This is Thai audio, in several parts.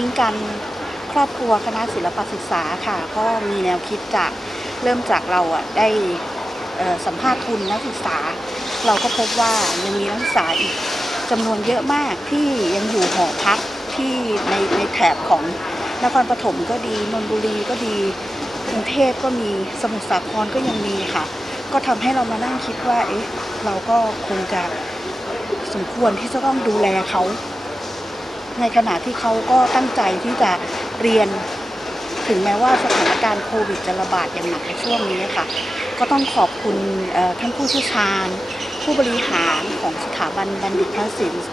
ทิ้งกันครอบครัวคณะศิลปศึกษาค่ะ ก็มีแนวคิดจากเริ่มจากเราอะได้สัมภาษณ์ทุนนักศึกษา เราก็พบว่ายังมีนักศึกษาอีกจำนวนเยอะมากที่ยังอยู่หอพักที่ในในแถบของนครปฐมก็ดีนนทบุรีก็ดีกรุงเทพก็มีสมุทรสาครก็ยังมีค่ะ ก็ทำให้เรามานั่งคิดว่าเอ๊ะเราก็คงจะสมควรที่จะต้องดูแลเขา ในขณะที่เขาก็ตั้งใจที่จะเรียนถึงแม้ว่าสถานการณ์โควิดจะระบาดอย่างหนักในช่วงนี้ค่ะ ก็ต้องขอบคุณท่านผู้เชี่ยวชาญ ผู้บริหารของสถาบันบัณฑิตพระศิลป์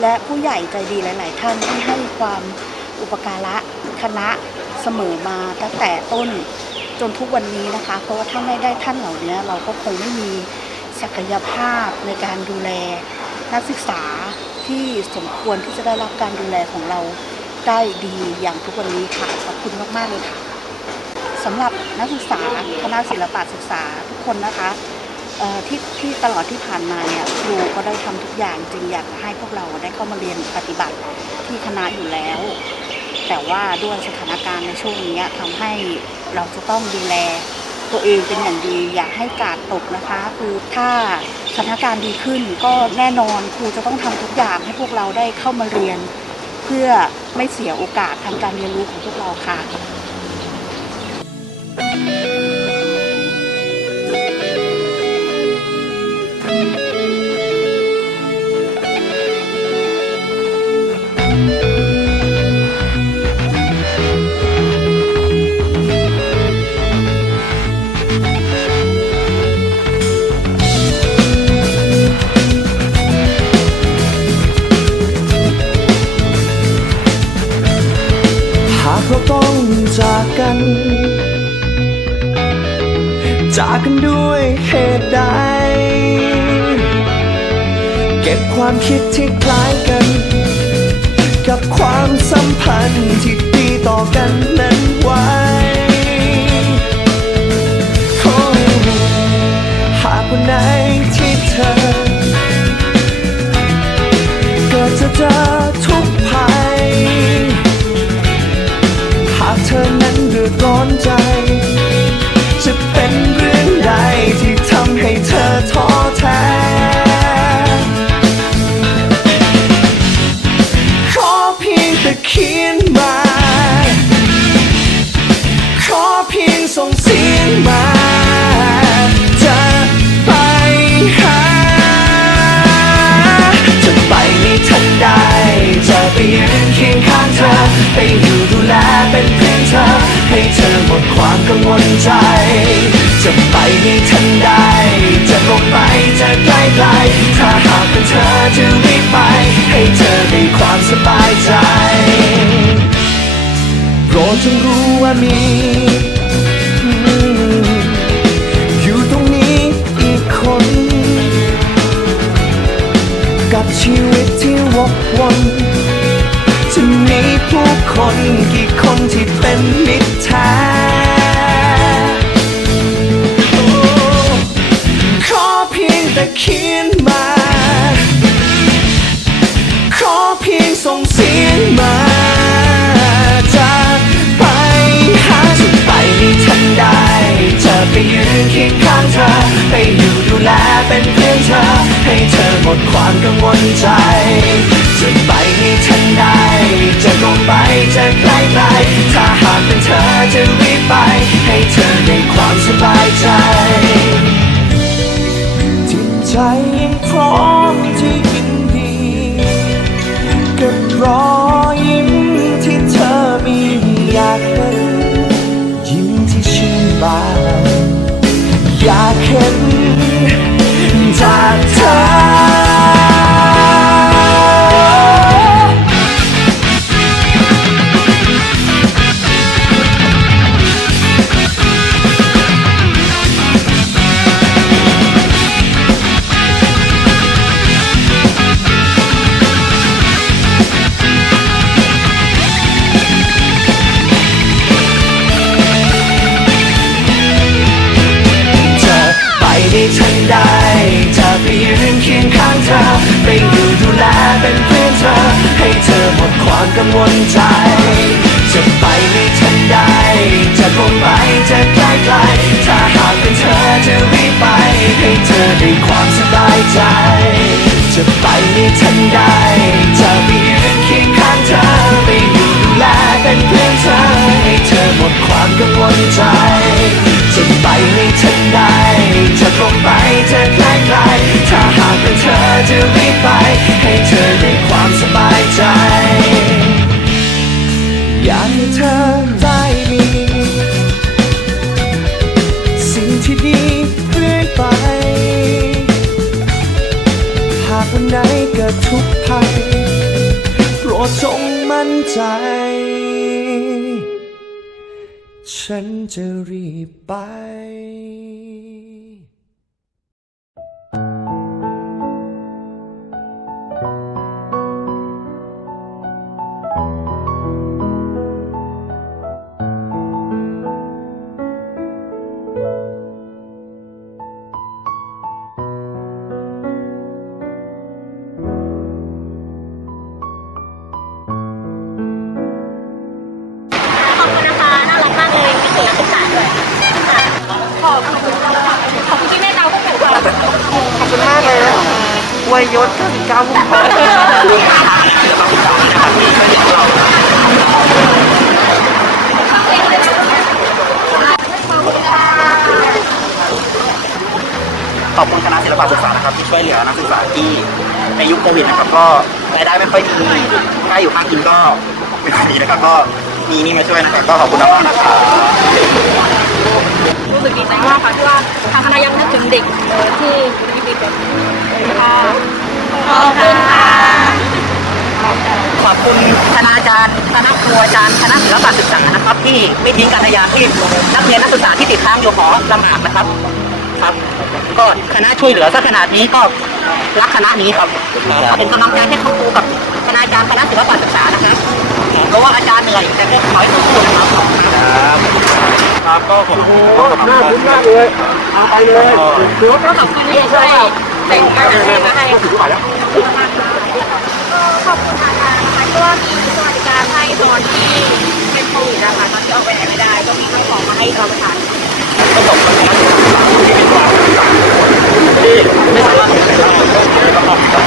และผู้ใหญ่ใจดีหลาย ๆ ท่านที่ให้ความอุปการะคณะเสมอมาตั้งแต่ต้นจนทุกวันนี้นะคะ เพราะว่าถ้าไม่ได้ท่านเหล่านี้เราก็คงไม่มีศักยภาพในการดูแลนักศึกษา ที่สมควรที่จะได้รับการดูแลของเราได้ดีอย่างทุกวันนี้ค่ะ ขอบคุณมาก ๆ เลยค่ะสำหรับนักศึกษาคณะศิลปศึกษาทุกคนนะคะที่ที่ตลอดที่ผ่านมาเนี่ยครูก็ได้ทำทุกอย่างจริงอยากให้พวกเราได้เข้ามาเรียนปฏิบัติที่คณะอยู่แล้ว แต่ว่าด้วยสถานการณ์ในช่วงนี้ทำให้เราจะต้องดูแลตัวเองเป็นอย่างดี อย่าให้กาดตกนะคะ คือถ้า สถานการณ์ดีขึ้น ก็แน่นอนครูจะต้องทำทุกอย่างให้พวกเราได้เข้ามาเรียน เพื่อไม่เสียโอกาสทางการเรียนรู้ของพวกเราค่ะ ก็บความคิดที่คล้ายกัน กับความสัมพันธ์ที่ดีต่อกันนั้นไว้โอ้หากวันไหนที่เธอเกิดจะเจอ ทันได้จะลงไปจะใกล้ไกลถ้าหากเป็นเธอจะรีบไป ให้เธอได้ความสบายใจโปรดจงรู้ว่ามี อยู่ตรงนี้อีกคน กับชีวิตที่วกวนจะมีผู้คนกี่คนที่เป็นมิตรแท้ จะ อหมดความกังวลใจ จะไปไม่ทันใดจะลงไปจะใกล้ๆถ้าหากเป็นเธอจะรีบไป ให้เธอได้ความสบายใจ จะไปไม่ทันใดจะไปยืนเคียงข้างเธอไปอยู่ดูแลเป็นเพื่อนเธอ ให้เธอหมดความกังวลใจ จะไปไม่ทันใดจะลงไปจะใกล้ๆถ้าหากเป็นเธอจะรีบไป วยยศก็เก้าหกขอบคุณคณะศิลปศึกษานะครับที่ช่วยเหลือนักศึกษาที่ในยุคโควิดนะครับก็รายได้ไม่ค่อยมีค่าอยู่ค่ากินก็ไม่ค่อยดีนะครับก็มีนี่มาช่วยนะครับก็ขอบคุณมากๆนะครับรู้สึกดีใจมากค่ะที่ว่าทางคณะยังนึกถึงเด็กที่ ค่ะขอบคุณค่ะขอบคุณคณาจารย์คณะครูอาจารย์คณะศิลปศึกษานะครับ ที่ไม่ทิ้งการพยายามที่นักเรียนนักศึกษาที่ติดค้างอยู่หอลำบากนะครับ ครับ ก็คณะช่วยเหลือสักขนาดนี้ก็รักคณะนี้ครับเป็นกำลังใจให้ครูกับคณาจารย์คณะศิลปศึกษานะครับเพราะว่าอาจารย์เหนื่อยแต่ก็ขอให้ทุกคนนะครับครับก็ขอบคุณน่าคุ้นมากเลย เอาไปเลยก็ขอบคุณที่ช่วยแบ่งปันให้มาให้ถือไหวแล้วขอบคุณอาจารย์นะคะที่ว่ามีสวัสดิการให้ตอนที่เป็นโควิดนะคะตอนที่ออกไปไหนไม่ได้ ก็มีข้าวของมาให้เราประทานก็ขอบคุณคณะที่เป็นความที่ไม่สามารถเป็นได้ก็ขอบคุณครับ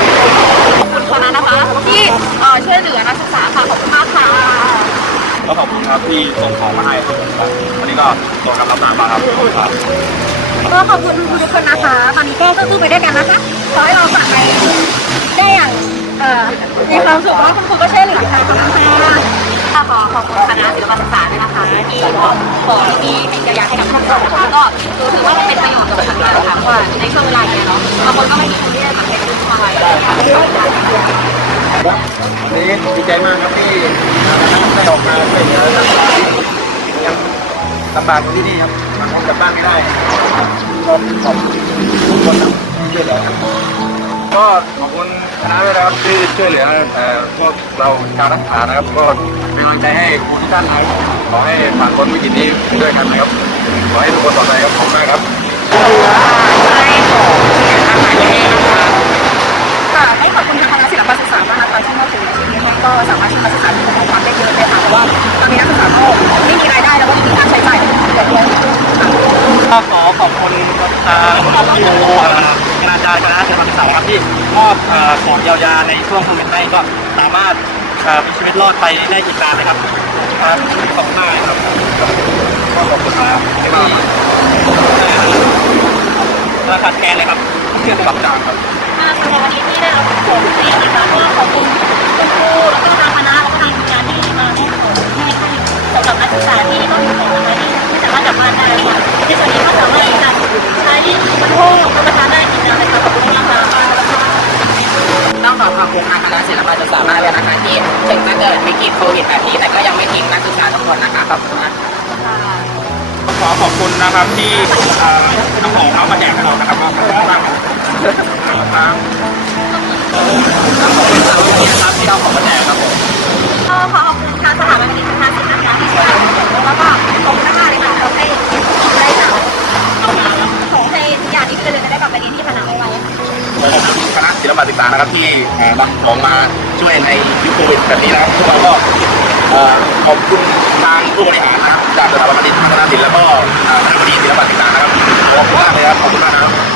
ขอบคุณคะนะคะที่เอ่อช่วยเหลือนักศึกษาค่ะขอบคุณมากค่ะก็ขอบคุณครับที่ส่งของมาให้ครับวันนี้ก็ส่งกำลังใจมาครับขอบคุณครับ ก็ขอบคุณทุกคนนะคะตอนนี้ก็สู้ไปด้วยกันนะคะขอให้เราจากไปได้อย่างมีความสุขแล้วคุณครูก็ช่วยเหลือค่ะขอบคุณค่ะขอขอบคุณคณะศิลปศึกษาด้วยนะคะที่บอกของที่เป็นเยียวยาให้กับทุกคนนะคะก็ถือว่าเป็นประโยชน์กับทางเราค่ะว่าในช่วงเวลาอย่างเงี้ยเนาะบางคนก็ไม่มีคนที่จะมาเป็นผู้มาไว้วันนี้ดีใจมากครับที่ได้ออกมาช่วยเหลือนักศึกษาที่ยัง ลำบากอยู่ที่นี่ครับบางคนกลับบ้านไม่ได้ก็ขอบคุณทุกคนครับที่ช่วยเหลือครับก็ขอบคุณคณะด้วยนะครับที่ช่วยเหลือเอ่อพวกเราชาวนักษานะครับก็เป็นกำลังใจให้ครูทุกท่านนะครับขอให้ผ่านพ้นวิกฤตนี้ด้วยกันนะครับขอให้ทุกคนปลอดภัยครับขอบคุณมากครับ ค่ะไม่ขอบคุณทางคณะศิลปศึกษามากนะคะที่มาถึงที่นี้ก็สามารถที่มาศึกษา ทางครูคณาจารย์คณะศิลปศึกษาครับที่มอบของเยียวยาในช่วงโควิดให้ก็สามารถมีชีวิตรอดไปได้อีกนานเลยครับครับขอบคุณมากครับขอบคุณมากที่ราคาแทนเลยครับเทียบกับจางครับสำหรับวันนี้ที่ได้รับผลที่นะคะก็ขอบคุณคุณครูแล้วก็ทางคณะแล้วก็ทางอาจารย์ที่มาให้ผลที่สำหรับนักศึกษาที่ต้องมีของนะคะที่ไม่สามารถกลับบ้านได้ค่ะในส่วนนี้ก็สามารถ ใช้บรรโภครับประทานได้อีกนะคะขอบคุณมากค่ะต้องขอขอบคุณทางคณะศิลปศึกษามากเลยนะคะที่ถึงจะเกิดวิกฤตโควิดแบบนี้แต่ก็ยังไม่ทิ้งนักศึกษาทุกคนนะคะขอบคุณมากขอขอบคุณนะครับที่น้องหอมเอามาแจกให้เรานะครับขอบคุณมากครับต้องขอบคุณสำหรับวันนี้นครับที่เราขอมาแจกครับผมขอขอบคุณทางสถาบันการศึกษาศิลป์นะคะที่ช่วยแล้วก็ขอบคุณ กอย่าเลยจะได้กลับไปเรียนที่คณะไวๆค่ะานะครับที่เอ่อนำของมาช่วยในยุคโควิดแบบนี้นะครับพวกเราก็เอ่อขอบคุณทางผู้บริหารนะครับจากสถาบันบัณฑิตพัฒนาศิลป์แล้วก็เอ่อคณะบดีศิลปศึกษานะครับขอบคุณมากเลยครับขอบคุณมากนะครับ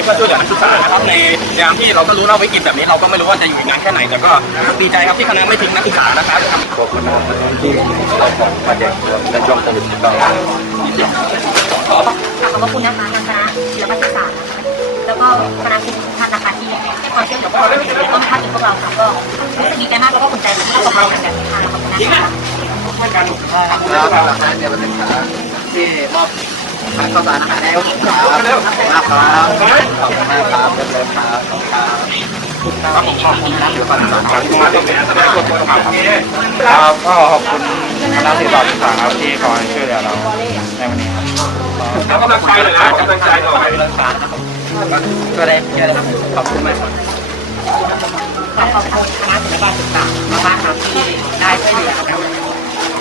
นี้เพื่อช่วยเหลือนักศึกษานะครับในยามที่เราก็รู้ว่าวิกฤตแบบนี้เราก็ไม่รู้ว่าจะอยู่อีกนานแค่ไหนแต่ก็ดีใจครับที่คณะไม่ทิ้งนักศึกษานะครับขอบคุณนะครับที่เราของมาแจ้งเตือนในช่วงโควิด19ค่ะขอบคุณนะคะทางคณะศิลปศึกษานะคะแล้วก็คณะคุณท่านนะคะที่ให้ความช่วยเหลือพวกเราแล้วก็ไม่าดถึงพวกเราค่ะก็รู้สึกดีใจมากแล้วก็ภูมิใจที่พวกเราแบบนี้ค่ะขอบคุณนะคะแล้วทางคณะเดียวกันศึกษาที่มอบ ทางข้าวสารอาหารให้ผมครับนะครับขอบคุณมากครับเริ่มครับขอบคุณครับครับผมขอบคุณคณะศิลปศึกษาครับที่มาต้อนแสดงตัวตนครับครับก็ขอบคุณคณะศิลปศึกษาครับที่คอยช่วยเหลือเราในวันนี้ครับแล้วกำลังใจหน่อยนะกำลังใจหน่อยก็ได้เยอะเลยครับขอบคุณมากครับขอขอบคุณคณะศิลปศึกษามากครับที่ได้ช่วยเหลือ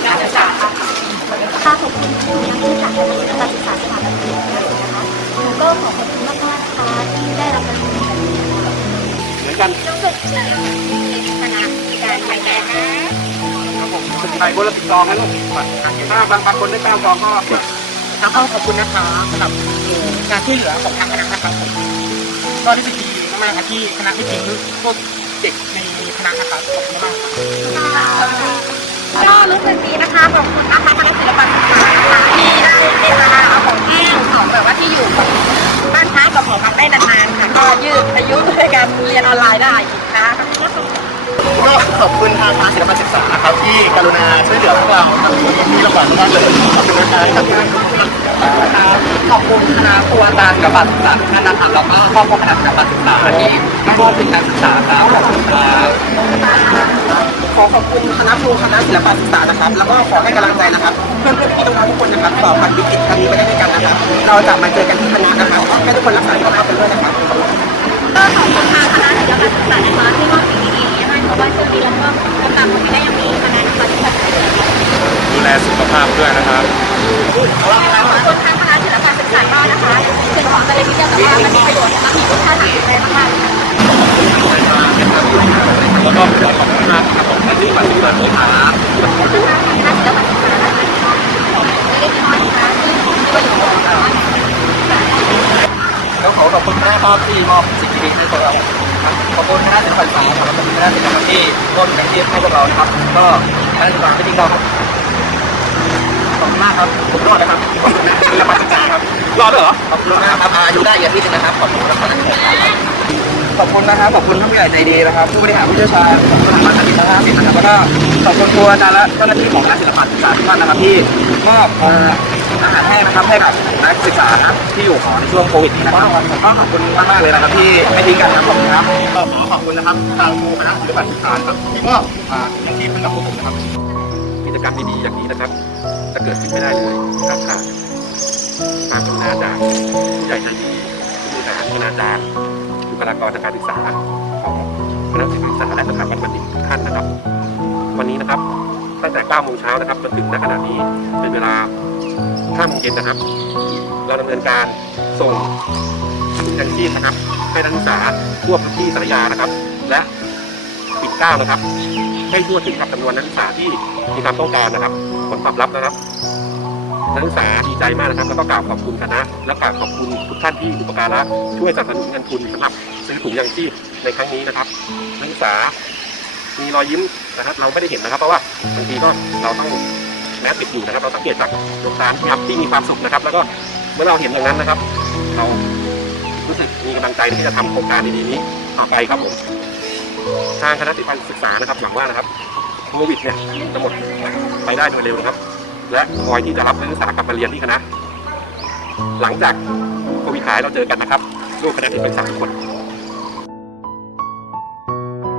นักศึกษา ค่ะขอบคุณนักศึกษาและศิลปศึกษาสถาบันเกียรตินะคะหนูก็ขอขอบคุณมากๆนะคะที่ได้รับการดูแลเหมือนกันรู้สึกคณะการถ่ายแบบนะใส่คนละสิบซองนะลูกถ้าบางบางคนได้เก้าซองก็แล้วก็ขอบคุณนะคะสำหรับการช่วยเหลือของทางคณะนะครับผมก็รู้สึกดีมากๆครับที่คณะไม่ทิ้งพวกเด็กในคณะนะครับขอบคุณมาก ก็รู้สึกดีนะคะขอบคุณนะคะคณะศิลปศึกษานะคะที่ได้เมตตาเอาของแห้งของแบบว่าที่อยู่บ้านท้ายกับของพักได้นานๆค่ะก็ยืดอายุในการเรียนออนไลน์ได้อีกนะคะก็ขอบคุณทางคณะศิลปศึกษานะครับที่กรุณาช่วยเหลือพวกเราทำให้มีลำบากมากเลยขอบคุณนะครับขอบคุณคณะครูอาจารย์กับบัตรศึกษาทุกท่านนะครับแล้วก็ครอบครัวคณะกับบัตรศึกษาที่ร่วมถึงการศึกษาครับขอบคุณครับ อขอบคุณคณะครูคณะศิลปศึกษานะครับ แล้วก็ขอให้กำลังใจนะครับ เพื่อนเพื่อนพี่น้องทุกคนนะครับต่อผ่านวิกฤตครั้งนี้ไปได้ด้วยกันนะครับ เราจะมาเจอกันที่คณะนะครับให้ทุกคนรักษาสุขภาพกันด้วยนะครับ ก็ขอบคุณทางคณะศิลปศึกษานะคะที่มอบสิ่งดีๆให้เพราะว่าช่วงนี้แล้วก็โอกาสผมได้ยังมีคณะศิลปศึกษา ดูแลสุขภาพด้วยนะครับ ขอบคุณทางคณะศิลปศึกษาก็นะคะถึงของจะเล็กนิดเดียวแต่ว่ามันมีประโยชน์และมีคุณค่าทางจิตใจมากๆ แล้วก็ขอบคุณมากครับผมที่มาศึกษาด้วยครับ คณะศิลปศึกษานะคะเล็กน้อยนะคะที่มีประโยชน์ ก็ ขอบคุณคณะครับที่มอบสิ่งดีๆให้พวกเราครับขอบคุณคณะศิลปศึกษาขอบคุณคณะศิลปะที่ร่วมแข่งขันให้พวกเรานะครับ ก็คณะศิลปะไม่ทิ้งเราครับขอบคุณมากครับผมรอดนะครับขอบคุณคณะศิลปศึกษาครับรอดเหรอขอบคุณมากครับอายู่ได้อย่าที่นึงนะครับขอบคุณครับขอบคุณนะครับขอบคุณท่านผู้ใหญ่ใจดีนะครับ ผู้บริหารผู้เชี่ยวชาญของสถาบันคณิตศาสตร์ศิลป์นะครับแล้วก็ขอบคุณครูอาจารย์และเจ้าหน้าที่ของคณะศิลปศึกษาทุกท่านนะครับที่มอบ อาหารแห้งนะครับให้กับนักศึกษาที่อยู่หอในช่วงโควิดนี้นะครับก็ขอบคุณมากๆเลยนะครับที่ไม่ทิ้งกันนะครับขอบคุณครับก็ขอขอบคุณนะครับทางครูคณะศิลปศึกษาครับที่มอบอาชีพให้กับพวกผมนะครับกิจกรรมดีๆอย่างนี้นะครับ จะเกิดขึ้นไม่ได้เลยถ้าขาดความกรุณาจากผู้ใหญ่ใจดีผู้บริหารคณาจารย์บุคลากรทางการศึกษาของคณะศึกษาและสถาบันบัณฑิตทุกท่านนะครับ วันนี้นะครับตั้งแต่9โมงเช้านะครับจนถึงณขณะนี้เป็นเวลา 5โมงเย็นนะครับ เราดำเนินการส่งยางชีพนะครับให้นักศึกษาทั่วพื้นที่สารยานะครับ และปิ่นเก้านะครับ ให้ทั่วถึงกับจำนวนนักศึกษาที่มีความต้องการนะครับ ผลตอบรับนะครับนักศึกษาดีใจมากนะครับ แล้วก็กราบขอบคุณคณะและกราบขอบคุณทุกท่านที่อุปการะช่วยสนับสนุนเงินทุนสำหรับซื้อถุงยางชีพในครั้งนี้นะครับ นักศึกษามีรอยยิ้มนะครับ เราไม่ได้เห็นนะครับ เพราะว่าบางทีก็เราต้อง แมสปิดอยู่นะครับ เราสังเกตจากดวงตาครับที่มีความสุขนะครับ แล้วก็เมื่อเราเห็นอย่างนั้นนะครับ เรารู้สึกมีกำลังใจที่จะทำโครงการดีๆนี้ต่อไปครับผมทางคณะศึกษานะครับหวังว่านะครับโควิดเนี่ยจะหมดไปได้โดยเร็วนะครับ และคอยที่จะรับนักศึกษากลับมาเรียนที่คณะหลังจากโควิดหายเราเจอกันนะครับร่วมคณะศึกษาทุกคน